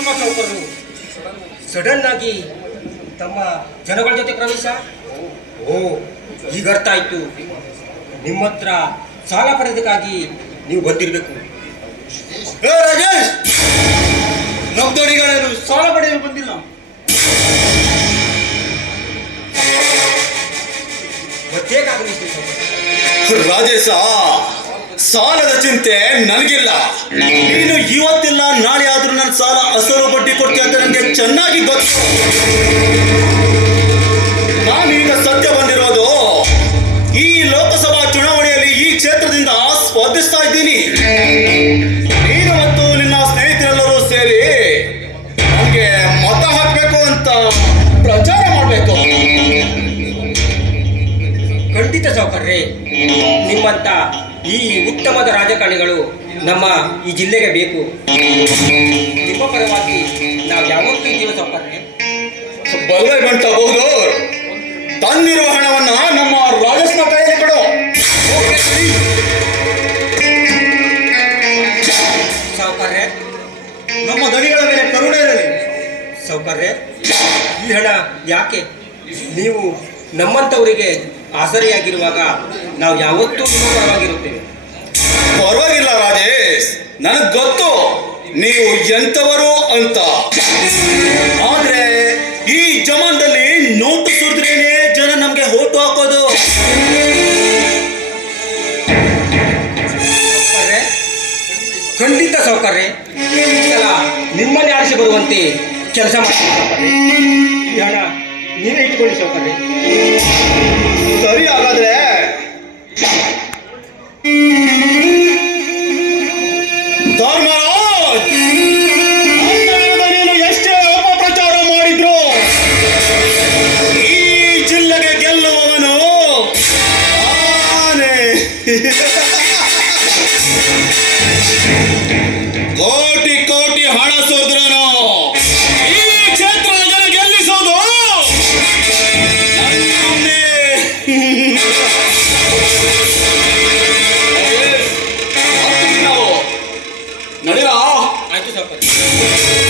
ಏನಪ್ಪ ಚೌಕರು ಸಡನ್ ಆಗಿ ತಮ್ಮ ಜನಗಳ ಜೊತೆ ಪ್ರವೇಶ? ಓ, ಈಗ ಅರ್ಥ ಆಯ್ತು. ನಿಮ್ಮ ಹತ್ರ ಸಾಲ ಪಡೆದಕ್ಕಾಗಿ ನೀವು ಬಂದಿರಬೇಕು. ರಾಜೇಶ್, ನಮ್ಮ ದೊಡಿಗಳೇನು ಸಾಲ ಪಡೆಯಲು ಬಂದಿಲ್ಲ. ರಾಜೇಶ, ಸಾಲದ ಚಿಂತೆ ನನಗಿಲ್ಲ. ನೀನು ಇವತ್ತಿಲ್ಲ ನಾಳೆ ಆದ್ರೂ ನನ್ನ ಸಾಲ ಅಸಲು ಬಡ್ಡಿ ಕೊಡ್ತೀಯ ಅಂತ ನನಗೆ ಚೆನ್ನಾಗಿ ಗೊತ್ತು. ನಾನೀಗ ಸದ್ಯ ಬಂದಿರೋದು ಈ ಲೋಕಸಭಾ ಚುನಾವಣೆಯಲ್ಲಿ ಈ ಕ್ಷೇತ್ರದಿಂದ ಸ್ಪರ್ಧಿಸ್ತಾ ಇದ್ದೀನಿ. ನೀನು ಮತ್ತು ನಿನ್ನ ಸ್ನೇಹಿತರೆಲ್ಲರೂ ಸೇರಿ ನನಗೆ ಮತ ಹಾಕಬೇಕು ಅಂತ ಪ್ರಚಾರ ಮಾಡಬೇಕು. ಖಂಡಿತ ಸಾವುಕಾರ್ರೆ, ನಿಮ್ಮಂತ ಈ ಉತ್ತಮದ ರಾಜಕಾರಣಿಗಳು ನಮ್ಮ ಈ ಜಿಲ್ಲೆಗೆ ಬೇಕು. ನಿಮ್ಮ ಪರವಾಗಿ ನಾವು ಯಾವತ್ತೂ ಇದ್ದೀವಿ ಸಾವುಕಾರ್ರೆ. ಬಲ್ಲೆ ಗಂಟಬಹುದು. ತಂದಿರುವ ಹಣವನ್ನ ನಮ್ಮ ರಾಜಸ್ನ ಕೈಯಲ್ಲಿ ಕೊಡು. ಸಾವುಕಾರ್ರೆ, ನಮ್ಮ ದಣಿಗಳ ಮೇಲೆ ಕರುಣೆ ಇರಲಿ. ಸಾವುಕಾರ್ರೆ, ಈ ಹಣ ಯಾಕೆ? ನೀವು ನಮ್ಮಂಥವರಿಗೆ ಆಸರೆಯಾಗಿರುವಾಗ ನಾವು ಯಾವತ್ತೂ ನಿಮ್ಮ ಪರವಾಗಿರುತ್ತೇವೆ. ಪರವಾಗಿಲ್ಲ ರಾಜೇಶ್, ನನಗ್ ಗೊತ್ತು ನೀವು ಎಂತವರು ಅಂತ. ಆದ್ರೆ ಈ ಜಮಾನದಲ್ಲಿ ನೋಟು ಸುರಿದ್ರೇನೆ ಜನ ನಮ್ಗೆ ಓಟು ಹಾಕೋದು. ಖಂಡಿತ ಸಾವುಕಾರ್ರೆ, ಈ ಸಲ ನಿಮ್ಮನ್ನೇ ಆರಿಸಿ ಬರುವಂತೆ ಕೆಲಸ ಮಾಡ್ತಾರೆ. ಈ ಹಣ ನೀವೇ ಇಟ್ಕೊಳ್ಳಿ ಸಾವುಕಾರ್ರೆ. ಸರಿ, ಹಾಗಾದ್ರೆ ಧರ್ಮರಾಜ್, ನೀನು ಎಷ್ಟೇ ಅಪಪ್ರಚಾರ ಮಾಡಿದ್ರು ಈ ಜಿಲ್ಲೆಗೆ ಗೆಲ್ಲುವವನು ನಾನೇ. ಕೋಟಿ ಕೋಟಿ ಹಣ ಸುರಿದ್ರನು ಈ ಕ್ಷೇತ್ರದ ಜನ ಗೆಲ್ಲಿಸೋದು ನನ್ನೇ. ನಡೀರಾ? ಆಯ್ತು ಸಾವುಕಾರ್ರೆ.